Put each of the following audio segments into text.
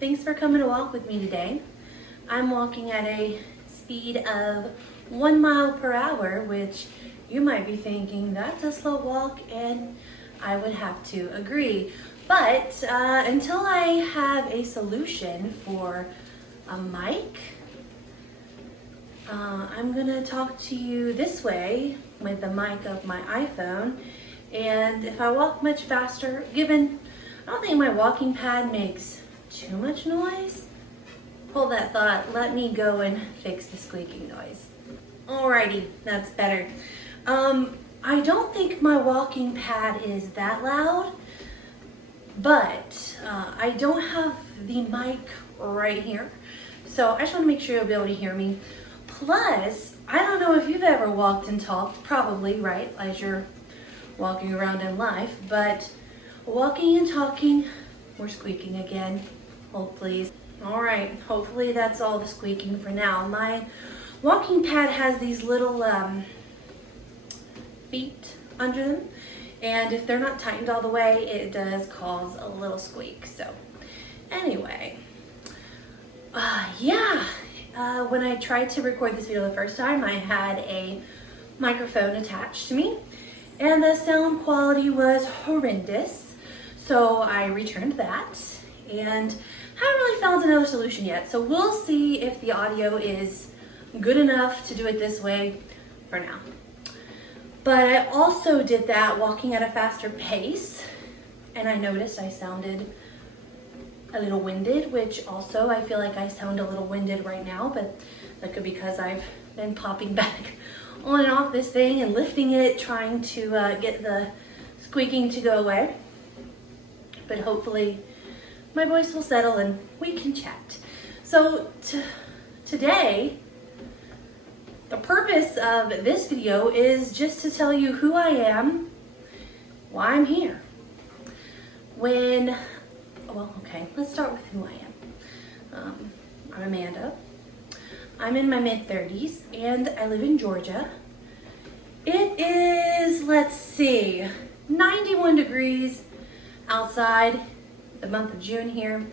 Thanks for coming to walk with me today. I'm walking at a speed of 1 mile per hour, which you might be thinking that's a slow walk, and I would have to agree. But until I have a solution for a mic, I'm gonna talk to you this way with the mic of my iPhone. And if I walk much faster, given I don't think my walking pad makes too much noise. Hold that thought, let me go and fix the squeaking noise. Alrighty, that's better. I don't think my walking pad is that loud, but I don't have the mic right here. So I just want to make sure you'll be able to hear me. Plus, I don't know if you've ever walked and talked, probably, right, as you're walking around in life, but walking and talking, we're squeaking again. Hold please. All right, hopefully that's all the squeaking for now. My walking pad has these little feet under them, and if they're not tightened all the way, it does cause a little squeak. So anyway, when I tried to record this video the first time, I had a microphone attached to me, and the sound quality was horrendous. So I returned that and haven't really found another solution yet. So we'll see if the audio is good enough to do it this way for now. But I also did that walking at a faster pace, and I noticed I sounded a little winded, which also I feel like I sound a little winded right now, but that could be because I've been popping back on and off this thing and lifting it, trying to get the squeaking to go away. But hopefully my voice will settle and we can chat. So today, the purpose of this video is just to tell you who I am, why I'm here. Let's start with who I am. I'm Amanda. I'm in my mid-30s and I live in Georgia. It is, 91 degrees outside, the month of June here.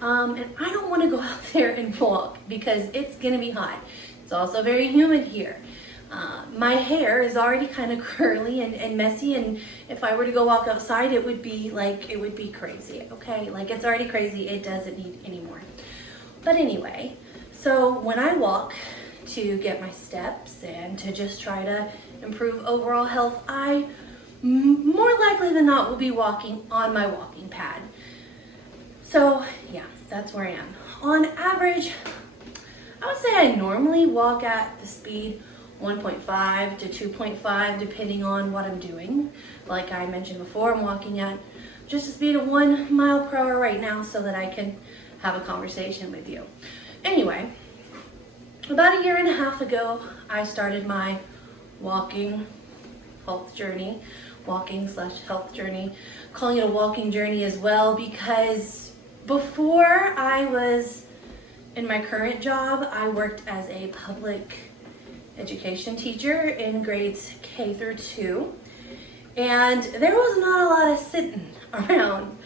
And I don't want to go out there and walk because it's going to be hot. It's also very humid here. My hair is already kind of curly and messy, and if I were to go walk outside, it would be crazy, okay? Like, it's already crazy, it doesn't need any more. But anyway, so when I walk to get my steps and to just try to improve overall health, I more likely than not will be walking on my walking pad. So yeah, that's where I am. On average, I would say I normally walk at the speed 1.5 to 2.5 depending on what I'm doing. Like I mentioned before, I'm walking at just a speed of 1 mile per hour right now so that I can have a conversation with you. Anyway, about 1.5 years ago, I started my walking/health journey, calling it a walking journey as well, because before I was in my current job, I worked as a public education teacher in grades K through 2, and there was not a lot of sitting around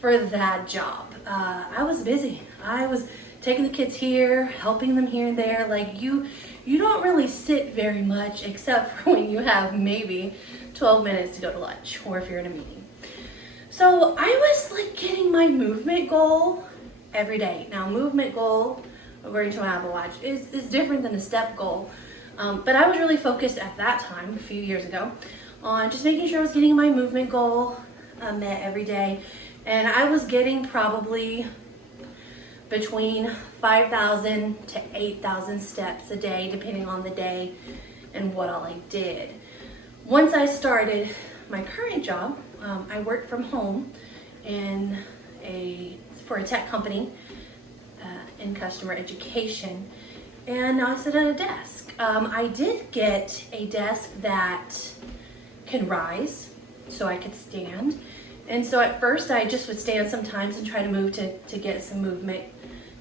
for that job. I was busy. I was taking the kids here, helping them here and there. Like you don't really sit very much except for when you have maybe 12 minutes to go to lunch or if you're in a meeting. So I was getting my movement goal every day. Now, movement goal, according to my Apple Watch, is different than a step goal. But I was really focused at that time, a few years ago, on just making sure I was getting my movement goal met every day. And I was getting probably between 5,000 to 8,000 steps a day, depending on the day and what all I did. Once I started my current job, I worked from home for a tech company in customer education, and now I sit at a desk. I did get a desk that can rise, so I could stand. And so at first I just would stand sometimes and try to move to get some movement,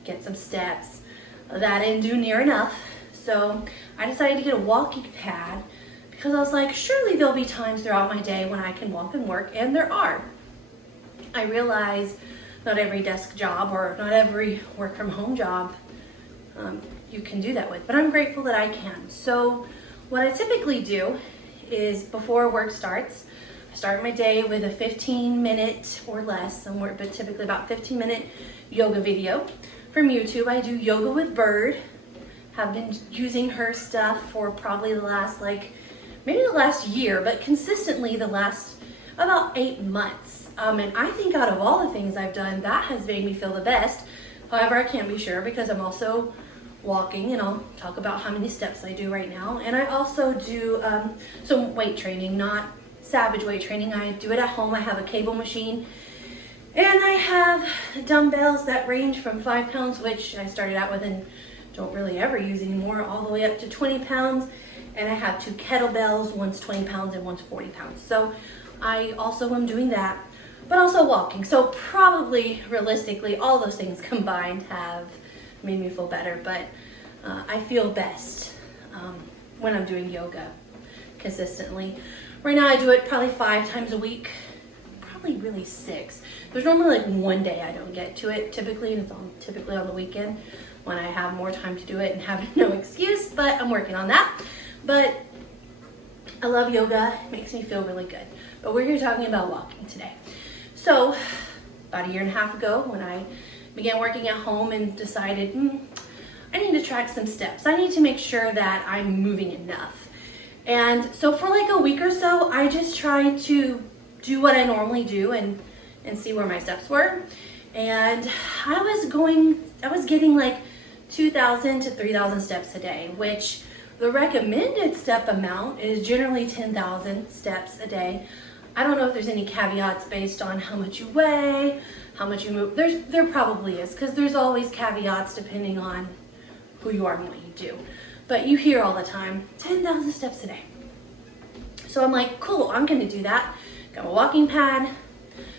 get some steps. That didn't do near enough. So I decided to get a walking pad because I was like, surely there'll be times throughout my day when I can walk and work, and there are. I realized not every desk job or not every work from home job you can do that with, but I'm grateful that I can. So what I typically do is before work starts, I start my day with a 15-minute or less, somewhere, but typically about 15-minute yoga video from YouTube. I do Yoga with Bird. Have been using her stuff for probably the last, maybe the last year, but consistently the last about 8 months. And I think out of all the things I've done, that has made me feel the best. However, I can't be sure because I'm also walking, and I'll talk about how many steps I do right now. And I also do some weight training, not savage weight training. I do it at home. I have a cable machine, and I have dumbbells that range from 5 pounds, which I started out with and don't really ever use anymore, all the way up to 20 pounds. And I have 2 kettlebells, one's 20 pounds and one's 40 pounds. So I also am doing that, but also walking. So probably, realistically, all those things combined have made me feel better, but I feel best when I'm doing yoga consistently. Right now I do it probably 5 times a week, probably really 6. There's normally one day I don't get to it typically, and it's typically on the weekend when I have more time to do it and have no excuse, but I'm working on that. But I love yoga, it makes me feel really good. But we're here talking about walking today. So about 1.5 years ago, when I began working at home and decided, I need to track some steps. I need to make sure that I'm moving enough. And so for a week or so, I just tried to do what I normally do and see where my steps were. And I was getting 2,000 to 3,000 steps a day, which the recommended step amount is generally 10,000 steps a day. I don't know if there's any caveats based on how much you weigh, how much you move. There probably is, because there's always caveats depending on who you are and what you do. But you hear all the time, 10,000 steps a day. So I'm like, cool, I'm gonna do that. Got a walking pad,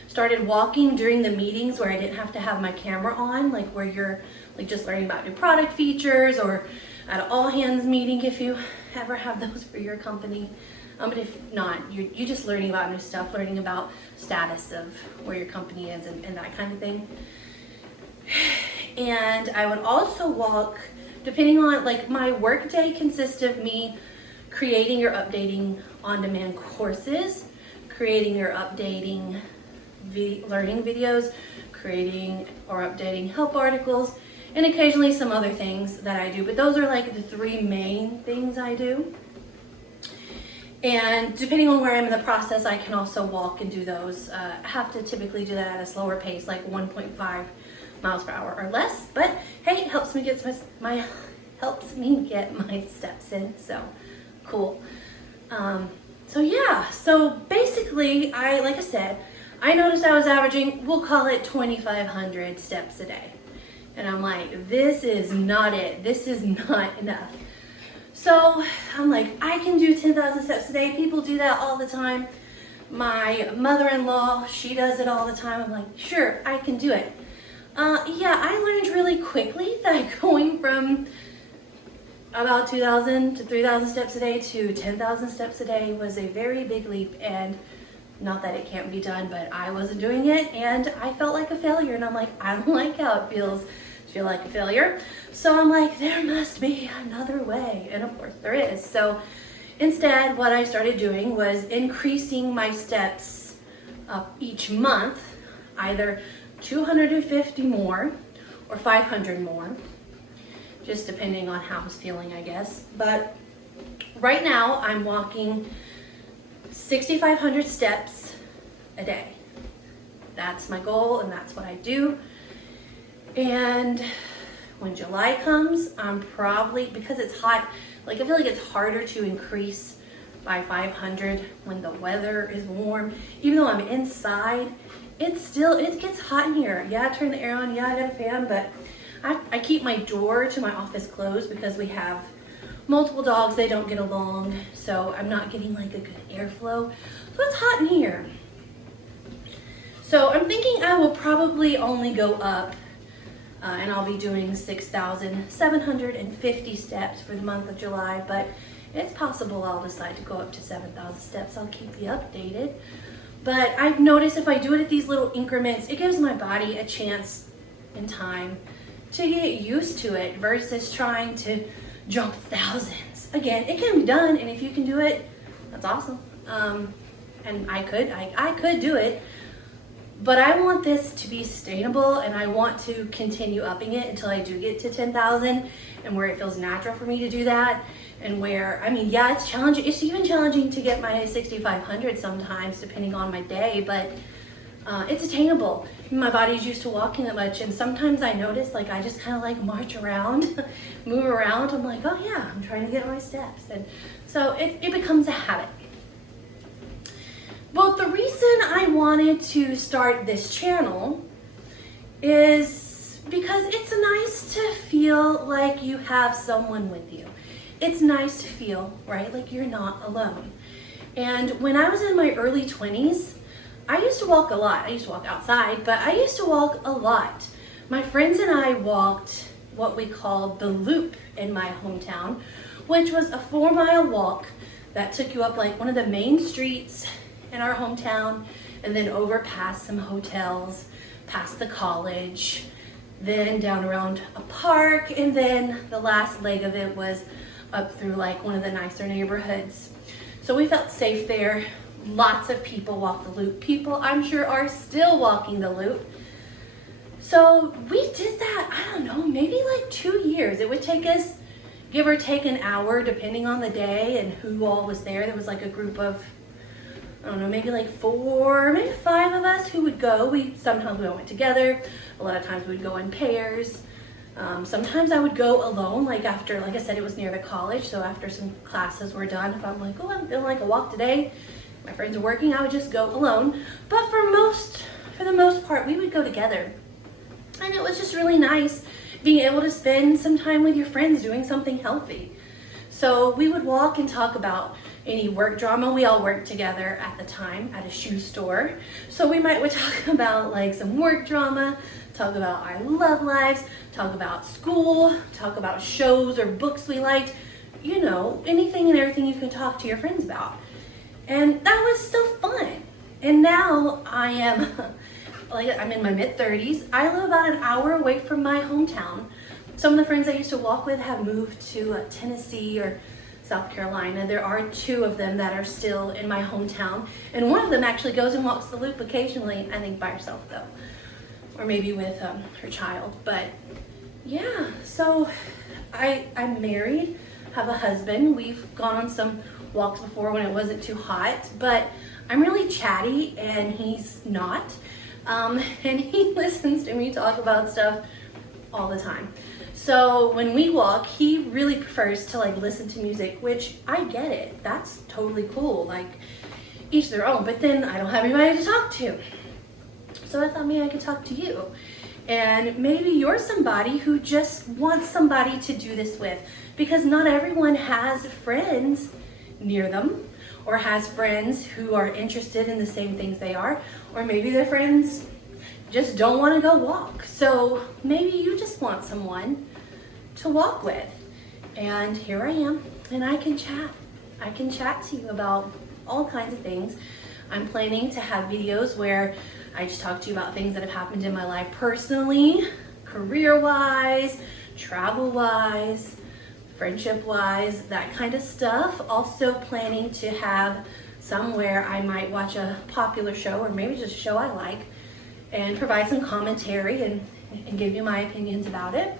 started walking during the meetings where I didn't have to have my camera on, where you're just learning about new product features, or at an all hands meeting if you ever have those for your company. But if not, you're just learning about new stuff, learning about status of where your company is and that kind of thing. And I would also walk, depending on, my work day consists of me creating or updating on-demand courses, creating or updating learning videos, creating or updating help articles, and occasionally some other things that I do. But those are the 3 main things I do. And depending on where I'm in the process, I can also walk and do those. I have to typically do that at a slower pace, 1.5 miles per hour or less. But hey, it helps me get my steps in. So cool. So yeah. So basically, like I said, I noticed I was averaging, we'll call it 2,500 steps a day, and I'm like, this is not it. This is not enough. So I'm like, I can do 10,000 steps a day. People do that all the time. My mother-in-law, she does it all the time. I'm like, sure, I can do it. Yeah, I learned really quickly that going from about 2,000 to 3,000 steps a day to 10,000 steps a day was a very big leap. And not that it can't be done, but I wasn't doing it and I felt like a failure. And I'm like, I don't like how it feels to feel like a failure. So I'm like, there must be another way. And of course there is. So instead, what I started doing was increasing my steps up each month, either 250 more or 500 more, just depending on how I was feeling, I guess. But right now I'm walking 6,500 steps a day. That's my goal and that's what I do. And when July comes, I'm probably, because it's hot, I feel like it's harder to increase by 500 when the weather is warm. Even though I'm inside, it gets hot in here. Yeah, I turn the air on, yeah, I got a fan, but I keep my door to my office closed because we have multiple dogs, they don't get along, so I'm not getting a good airflow. So it's hot in here. So I'm thinking I will probably only go up and I'll be doing 6,750 steps for the month of July, but it's possible I'll decide to go up to 7,000 steps. I'll keep you updated. But I've noticed if I do it at these little increments, it gives my body a chance in time to get used to it versus trying to jump thousands. Again, it can be done, and if you can do it, that's awesome. And I could do it, but I want this to be sustainable, and I want to continue upping it until I do get to 10,000 and where it feels natural for me to do that. And where, I mean, yeah, it's challenging. It's even challenging to get my 6,500 sometimes, depending on my day, but it's attainable. My body's used to walking that much, and sometimes I notice, like, I just kind of like march around, move around. I'm like, oh yeah, I'm trying to get my steps. And so it becomes a habit. Well, the reason I wanted to start this channel is because it's nice to feel like you have someone with you. It's nice to feel, right, like you're not alone. And when I was in my early 20s, I used to walk a lot. I used to walk outside, but I used to walk a lot. My friends and I walked what we called the Loop in my hometown, which was a 4-mile walk that took you up like one of the main streets in our hometown, and then over past some hotels, past the college, then down around a park, and then the last leg of it was up through like one of the nicer neighborhoods. So we felt safe there. Lots of people walk the Loop. People, I'm sure, are still walking the Loop. So we did that, I don't know, maybe like 2 years. It would take us, give or take, an hour depending on the day and who all was there. There was like a group of, I don't know, maybe like 4, maybe 5 of us who would go. Sometimes we all went together. A lot of times we would go in pairs. Sometimes I would go alone, like after, like I said, it was near the college, so after some classes were done, if I'm like, oh, I'm feeling like a walk today, my friends are working, I would just go alone. But for the most part, we would go together. And it was just really nice being able to spend some time with your friends doing something healthy. So we would walk and talk about any work drama. We all worked together at the time at a shoe store. So would talk about like some work drama, talk about our love lives, talk about school, talk about shows or books we liked, you know, anything and everything you can talk to your friends about. And that was still fun. And now I am, I'm in my mid-30s. I live about an hour away from my hometown. Some of the friends I used to walk with have moved to Tennessee or South Carolina. There are 2 of them that are still in my hometown. And one of them actually goes and walks the Loop occasionally, I think by herself though. Or maybe with her child. But yeah, so I'm married, have a husband. We've gone on some walks before when it wasn't too hot, but I'm really chatty and he's not. And he listens to me talk about stuff all the time. So when we walk, he really prefers to like listen to music, which I get it. That's totally cool. Like, each their own, but then I don't have anybody to talk to. So I thought maybe I could talk to you. And maybe you're somebody who just wants somebody to do this with, because not everyone has friends near them or has friends who are interested in the same things they are, or maybe their friends just don't want to go walk. So maybe you just want someone to walk with. And here I am, and I can chat. I can chat to you about all kinds of things. I'm planning to have videos where I just talk to you about things that have happened in my life personally, career-wise, travel-wise, friendship-wise, that kind of stuff. Also planning to have somewhere I might watch a popular show, or maybe just a show I like, and provide some commentary and give you my opinions about it.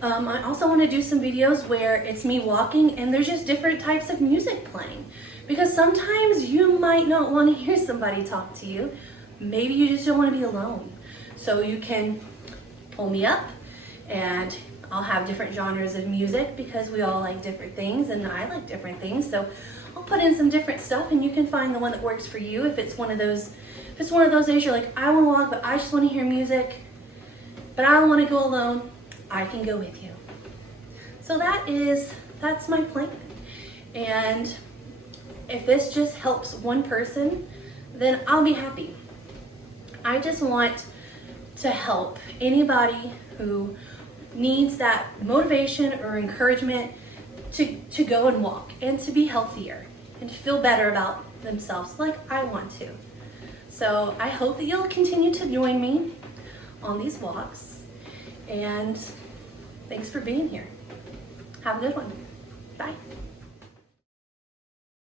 I also want to do some videos where it's me walking and there's just different types of music playing. Because sometimes you might not want to hear somebody talk to you. Maybe you just don't want to be alone. So you can pull me up and I'll have different genres of music because we all like different things and I like different things. So I'll put in some different stuff and you can find the one that works for you. If it's one of those days you're like, I want to walk, but I just want to hear music, but I don't want to go alone, I can go with you. So that's my plan. And if this just helps one person, then I'll be happy. I just want to help anybody who needs that motivation or encouragement to go and walk and to be healthier and to feel better about themselves like I want to. So I hope that you'll continue to join me on these walks, and thanks for being here. Have a good one. Bye.